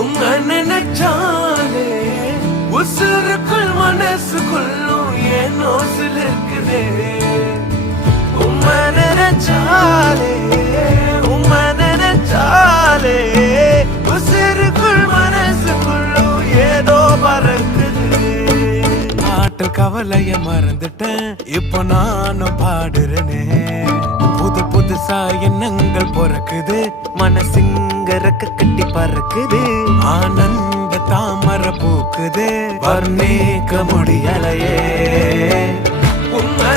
உன்னை நினைச்சாலே உசுருக்குள் மனசுக்குள்ளும் ஏனோ சிலிருக்குதே. உம்மை நினைச்சாலே உம்மை நினைச்சாலே உசுருக்குள் மனசுக்குள்ளும் ஏதோ பறக்குது. ஆட்டல் கவலைய மறந்துட்டேன், இப்போ நானும் பாடுறேனே. புது புதுசா எண்ணங்கள் பிறக்குது, மனசுங்க ரெக்க கட்டி பறக்குது. ஆனந்த தாமரை பூக்குது, வர்ணிக்க முடியலையே. உம்மை